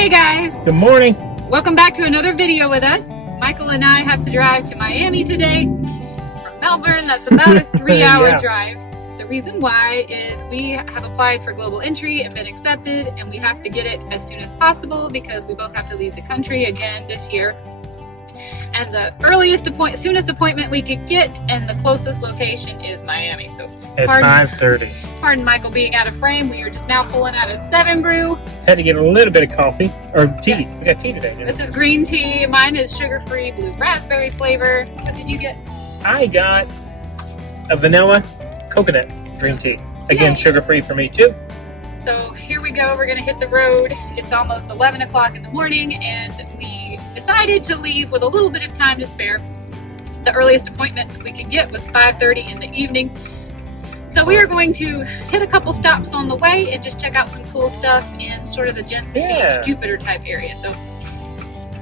Hey guys! Good morning. Welcome back to another video with us. Michael and I have to drive to Miami today from Melbourne. That's about a 3-hour drive. The reason why is we have applied for global entry and been accepted, and we have to get it as soon as possible because we both have to leave the country again this year. And the soonest appointment we could get and the closest location is Miami. So at 5:30. Pardon Michael being out of frame. We are just now pulling out a 7 brew. Had to get a little bit of coffee or tea. We got tea today. This is green tea. Mine is sugar-free blue raspberry flavor. What did you get? I got a vanilla coconut green tea. Again, sugar-free for me too. So here we go. We're gonna hit the road. It's almost 11 o'clock in the morning, and we decided to leave with a little bit of time to spare. The earliest appointment we could get was 5:30 in the evening. So we are going to hit a couple stops on the way and just check out some cool stuff in sort of the Jensen Beach, Jupiter type area. So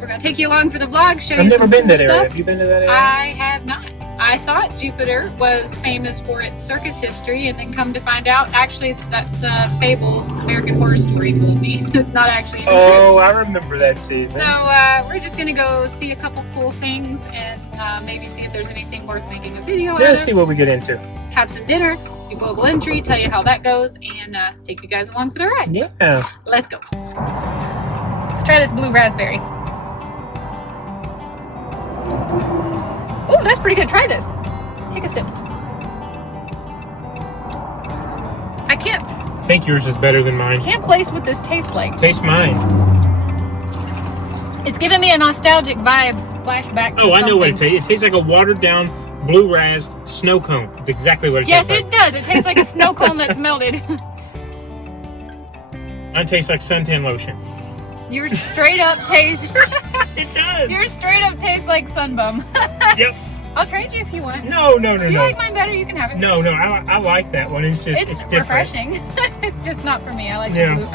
we're gonna take you along for the vlog, show you some I've never been cool to that area. stuff. Have you been to that area? I have not. I thought Jupiter was famous for its circus history, and then come to find out, actually, that's a fable American Horror Story told me. It's not actually even true. Oh, I remember that season. So we're just gonna go see a couple cool things and maybe see if there's anything worth making a video out of. Let's see what we get into. Have some dinner, do global entry, tell you how that goes, and take you guys along for the ride. Yeah. Let's go. Let's try this blue raspberry. Oh, that's pretty good. Try this. Take a sip. I I think yours is better than mine. can't place what this tastes like. Taste mine. It's giving me a nostalgic vibe, flashback to Oh, I know what it something. tastes. It tastes like a watered down blue ras snow cone. It's exactly what it Yes, tastes like. it does. It tastes like a snow cone that's melted. Mine tastes like suntan lotion. Your straight up taste. It does. Your straight up tastes like Sunbum. Yep. I'll trade you if you want. No. If you like mine better, you can have it. No, I like that one. It's just It's different. refreshing. It's just not for me. I like the Yeah. blue.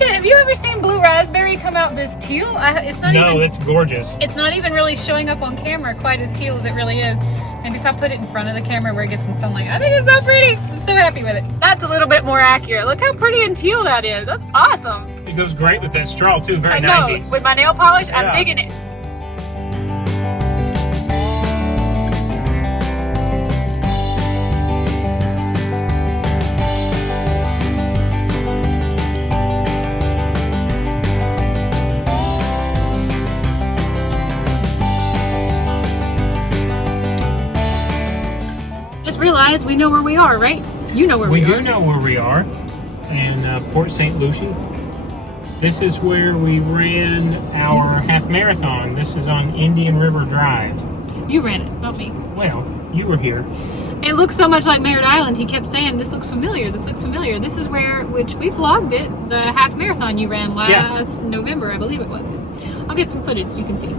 Yeah, have you ever seen blue raspberry come out this teal? It's not No, even. that's gorgeous. It's not even really showing up on camera quite as teal as it really is. Maybe if I put it in front of the camera where it gets some sunlight. I think it's so pretty. I'm so happy with it. That's a little bit more accurate. Look how pretty and teal that is. That's awesome. It goes great with that straw too. Very I know. 90s. With my nail polish, I'm Yeah. digging it. Just realized we know where we are, right? You know where we We are. do know where we are, in Port St. Lucie. This is where we ran our half marathon. This is on Indian River Drive. You ran it, not me. Well, you were here. It looks so much like Merritt Island. He kept saying, this looks familiar, this looks familiar. This is where, which we vlogged it, the half marathon you ran last November, I believe it was. I'll get some footage you can see.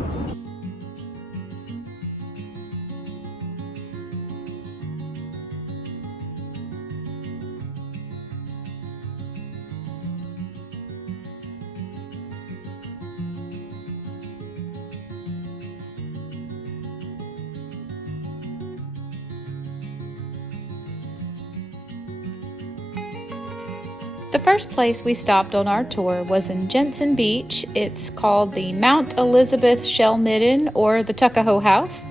The first place we stopped on our tour was in Jensen Beach. It's called the Mount Elizabeth Shell Midden, or the Tuckahoe House.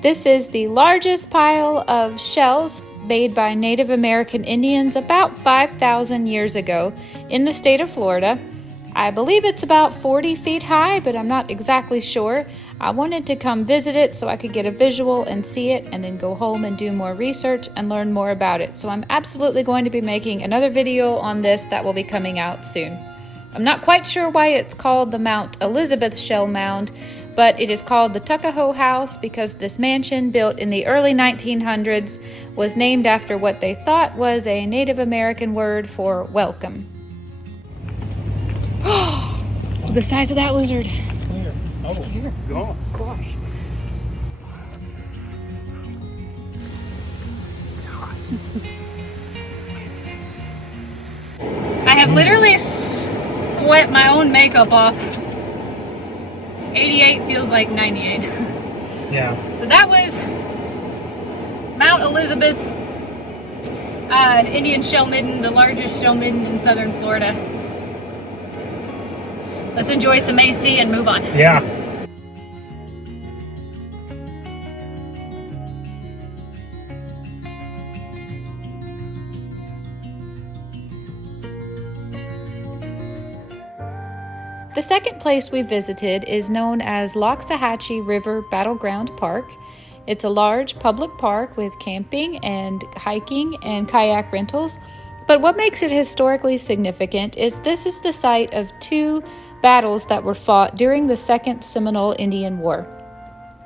This is the largest pile of shells made by Native American Indians about 5,000 years ago in the state of Florida. I believe it's about 40 feet high, but I'm not exactly sure. I wanted to come visit it so I could get a visual and see it, and then go home and do more research and learn more about it. So I'm absolutely going to be making another video on this that will be coming out soon. I'm not quite sure why it's called the Mount Elizabeth Shell Mound, but it is called the Tuckahoe House because this mansion, built in the early 1900s, was named after what they thought was a Native American word for welcome. The size of that lizard. Where? Oh, Here. God. Gosh. I have literally sweat my own makeup off. 88 feels like 98. Yeah. So that was Mount Elizabeth, Indian shell midden, the largest shell midden in southern Florida. let's enjoy some AC and move on. Yeah. The second place we visited is known as Loxahatchee River Battleground Park. It's a large public park with camping and hiking and kayak rentals. But what makes it historically significant is this is the site of 2 battles that were fought during the Second Seminole Indian War.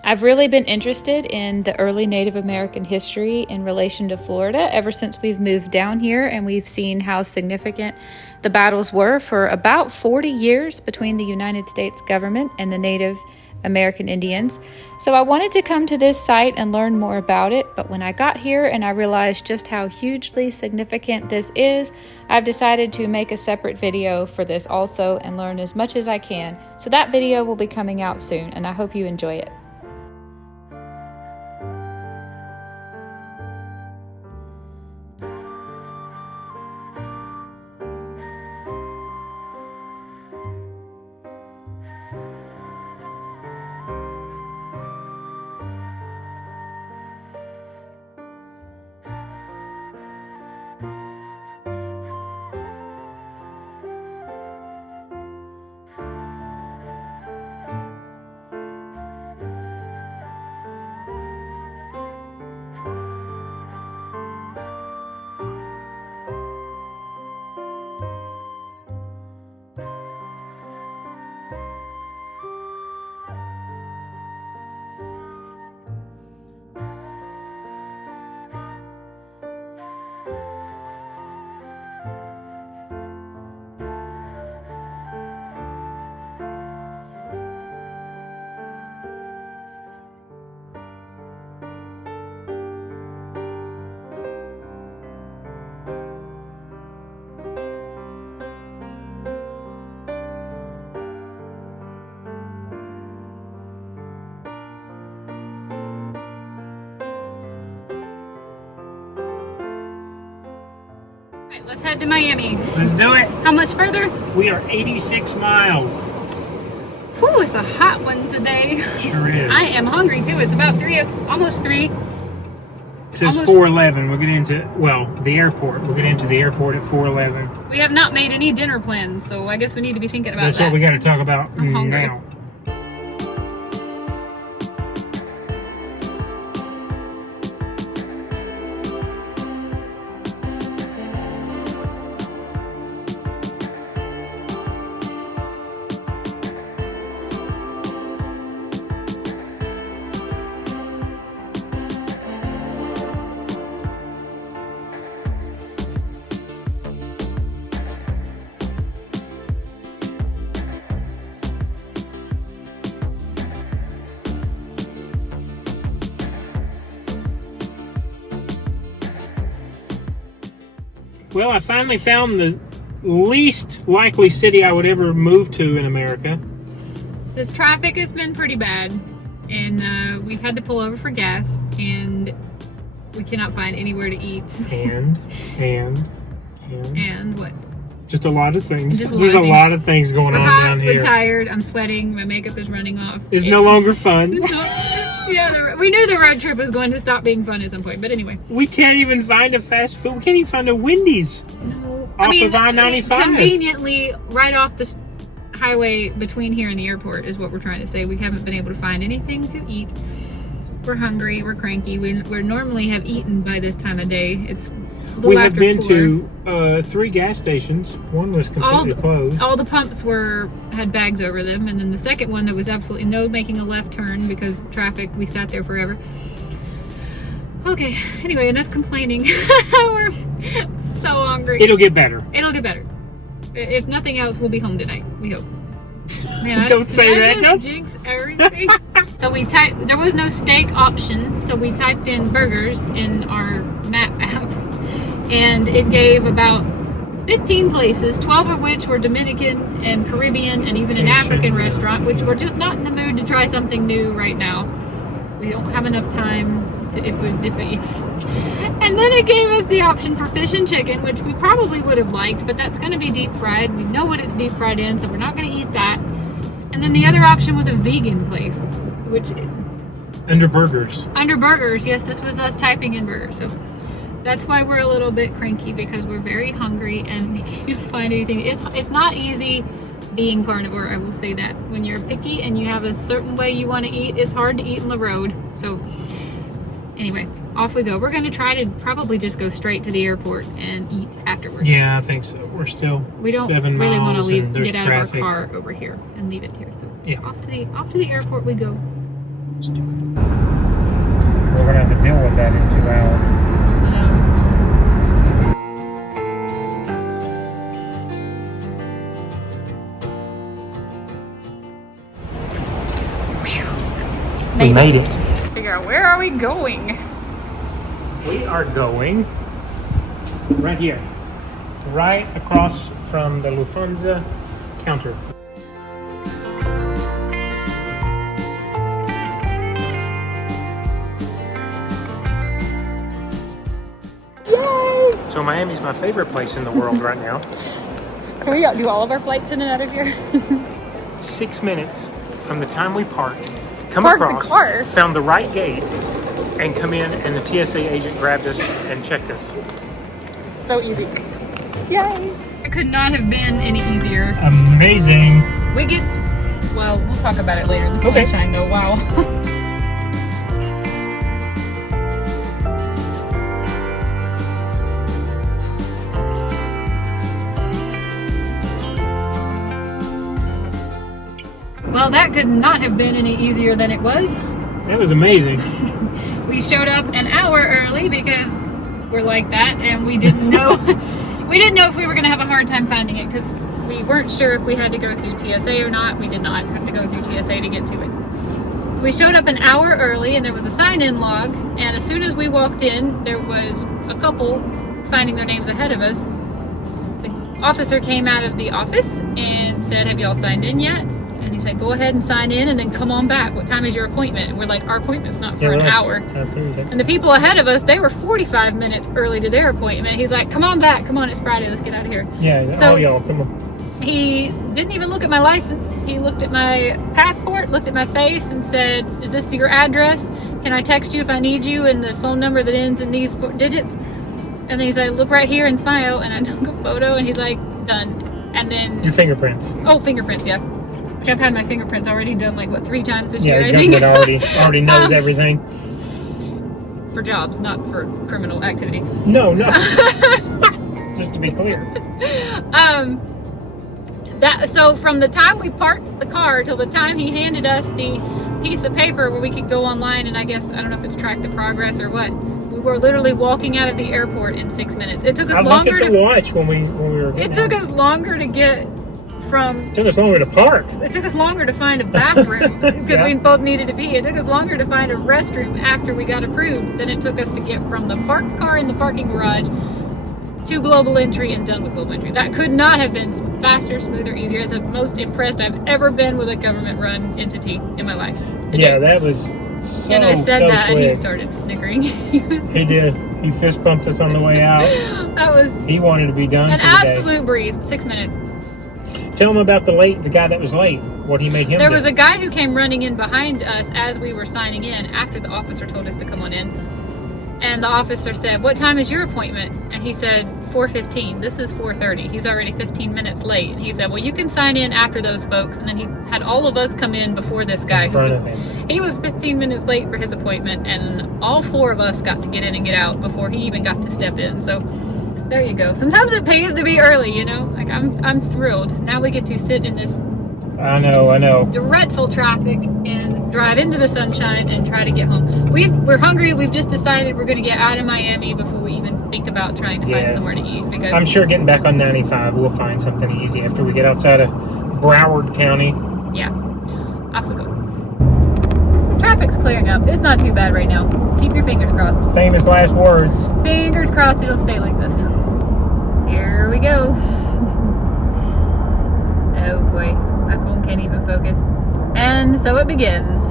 I've really been interested in the early Native American history in relation to Florida ever since we've moved down here, and we've seen how significant the battles were for about 40 years between the United States government and the Native American Indians. So I wanted to come to this site and learn more about it, but when I got here and I realized just how hugely significant this is, I've decided to make a separate video for this also and learn as much as I can. So that video will be coming out soon, and I hope you enjoy it. Alright, let's head to Miami. Let's do it. How much further? We are 86 miles. Whew, it's a hot one today. Sure is. I am hungry too. It's about almost 3. It says 4:11. We'll get into, well, the airport. We'll get into the airport at 4:11. We have not made any dinner plans, so I guess we need to be thinking about That's that. what we got to talk about I'm hungry. now. Well, I finally found the least likely city I would ever move to in America. This traffic has been pretty bad, and we've had to pull over for gas, and we cannot find anywhere to eat. And what? Just a lot of things. Just There's a lot of things going on hot, down here. We're tired. I'm sweating. My makeup is running off. It's no longer fun. Yeah, we knew the road trip was going to stop being fun at some point, but anyway. We can't even find a fast food. We can't even find a Wendy's. No. Off of I-95. Conveniently, right off the highway between here and the airport is what we're trying to say. We haven't been able to find anything to eat. We're hungry. We're cranky. We normally have eaten by this time of day. It's a little We have after been 4. to 3 gas stations. One was completely closed. All the pumps had bags over them, and then the second one there was absolutely no making a left turn because traffic. We sat there forever. Okay, anyway, enough complaining. We're so hungry. It'll get better. It'll get better. If nothing else, we'll be home tonight. We hope. Man, Don't say that. I just jinx everything. So we typed. There was no steak option, so we typed in burgers in our map app, and it gave about 15 places, 12 of which were Dominican and Caribbean, and even an African restaurant, which we're just not in the mood to try something new right now. We don't have enough time to if we. And then it gave us the option for fish and chicken, which we probably would have liked, but that's going to be deep fried. We know what it's deep fried in, so we're not going to eat that. And then the other option was a vegan place, which Under burgers. under burgers. Yes, this was us typing in burgers. So that's why we're a little bit cranky, because we're very hungry and we can't find anything. It's not easy being carnivore, I will say that. When you're picky and you have a certain way you want to eat, it's hard to eat on the road. So anyway, off we go. We're going to try to probably just go straight to the airport and eat afterwards. Yeah, I think so. We're still We don't 7 really want to miles leave, and there's get out traffic. of our car over here and leave it here. So Yeah. off to the airport we go. Let's do it. We're going to have to deal with that in 2 hours. We made it. Figure out, where are we going? We are going right here. Right across from the Lufthansa counter. Yay! So Miami's my favorite place in the world right now. Can we do all of our flights in and out of here? 6 minutes from the time we parked, come Parked the across, car. found the right gate, and come in, and the TSA agent grabbed us and checked us. So easy. Yay! It could not have been any easier. Amazing. We get, well, we'll talk about it later. The Okay. sunshine though, wow. Well, that could not have been any easier than it was. That was amazing. We showed up an hour early because we're like that, and we didn't know we didn't know if we were going to have a hard time finding it, because we weren't sure if we had to go through TSA or not. We did not have to go through TSA to get to it. So we showed up an hour early, and there was a sign-in log, and as soon as we walked in, there was a couple signing their names ahead of us. The officer came out of the office and said, "Have y'all signed in yet?" And he said, "Go ahead and sign in and then come on back. What time is your appointment?" And we're like, "Our appointment's not for an hour." And the people ahead of us, they were 45 minutes early to their appointment. He's like, "Come on back. Come on, it's Friday. Let's get out of here." Yeah, So- all y'all, come on. He didn't even look at my license. He looked at my passport, looked at my face, and said, "Is this your address? Can I text you if I need you?" And the phone number that ends in these 4 digits. And then he's like, "Look right here and smile." And I took a photo, and he's like, "Done." And then, Your fingerprints. oh, fingerprints, yeah. Which I've had my fingerprints already done like, what, 3 times this Yeah, year, I the think. government already knows everything. For jobs, not for criminal activity. No. Just to be clear. So from the time we parked the car till the time he handed us the piece of paper where we could go online and I don't know if it's track the progress or what. We were literally walking out of the airport in 6 minutes. It took us I looked longer at the watch when we were It getting took out. us longer to get from. It took us longer to park. It took us longer to find a bathroom because Yeah. we both needed to pee. It took us longer to find a restroom after we got approved than it took us to get from the parked car in the parking garage to Global Entry and done with Global Entry. That could not have been faster, smoother, easier. It's the most impressed I've ever been with a government-run entity in my life. Yeah, that was so, And I said so that, quick. and he started snickering. He did. He fist bumped us on the way out. That was He wanted to be done an for the day. absolute breeze. 6 minutes. Tell him about the guy that was late. What he made him There do. was a guy who came running in behind us as we were signing in after the officer told us to come on in. And the officer said, "What time is your appointment?" And he said, 4:15. This is 4:30. He's already 15 minutes late. And he said, "Well, you can sign in after those folks." And then he had all of us come in before this guy. in front of him. He was 15 minutes late for his appointment, and all 4 of us got to get in and get out before he even got to step in. So there you go. Sometimes it pays to be early, you know? Like, I'm thrilled. Now we get to sit in this I know. dreadful traffic and drive into the sunshine and try to get home. We're hungry. We've just decided we're going to get out of Miami before we even think about trying to find Yes. somewhere to eat. Because I'm sure getting back on 95, we'll find something easy after we get outside of Broward County. yeah, off we go. Traffic's clearing up. It's not too bad right now. Keep your fingers crossed. Famous last words. Fingers crossed it'll stay like this. Here we go. Oh boy, my phone can't even focus. And so it begins.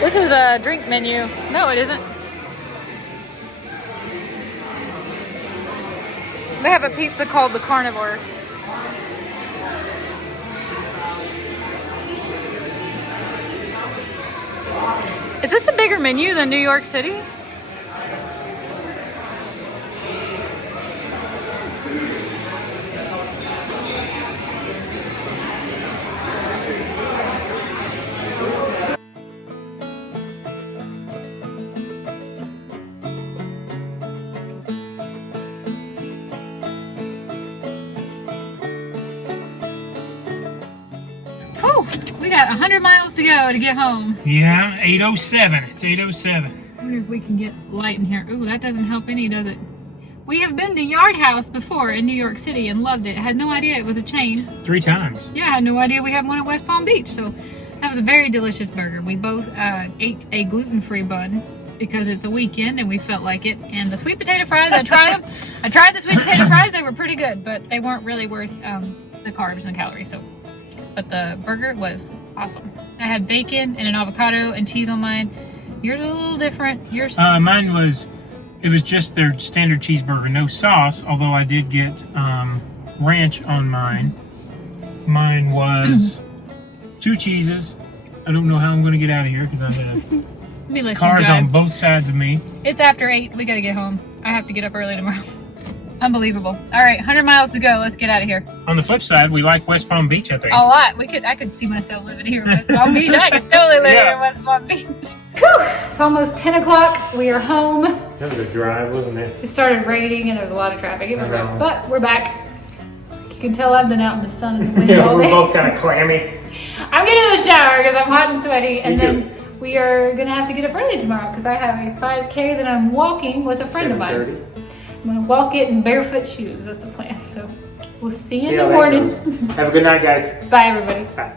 This is a drink menu. No, it isn't. They have a pizza called the Carnivore. Is this a bigger menu than New York City? Whew, we got 100 miles to go to get home. Yeah, 8:07. It's 8:07. I wonder if we can get light in here. Ooh, that doesn't help any, does it? We have been to Yard House before in New York City and loved it. Had no idea it was a chain. 3 times. Yeah, I had no idea we had one at West Palm Beach. So that was a very delicious burger. We both ate a gluten-free bun because it's a weekend and we felt like it. And the sweet potato fries, I tried them. I tried the sweet potato fries. They were pretty good, but they weren't really worth the carbs and calories. So, but the burger was awesome. I had bacon and an avocado and cheese on mine. Yours was a little different. Yours? Mine was, it was just their standard cheeseburger, no sauce, although I did get ranch on mine. Mine was 2 cheeses. I don't know how I'm going to get out of here because I have cars on both sides of me. It's after 8. We got to get home. I have to get up early tomorrow. Unbelievable. All right, 100 miles to go. Let's get out of here. On the flip side, we like West Palm Beach, I think. A lot. I could see myself living here in West Palm Beach. I could totally live here in West Palm Beach. Whew, it's almost 10 o'clock. We are home. That was a drive, wasn't it? It started raining and there was a lot of traffic. It was rough, but we're back. You can tell I've been out in the sun and the wind all day. We're both kind of clammy. I'm getting in the shower because I'm hot and sweaty, and then we are gonna have to get up early tomorrow because I have a 5K that I'm walking with a friend of mine. I'm gonna walk it in barefoot shoes. That's the plan. So we'll see you in the morning. Have a good night, guys. Bye, everybody. Bye.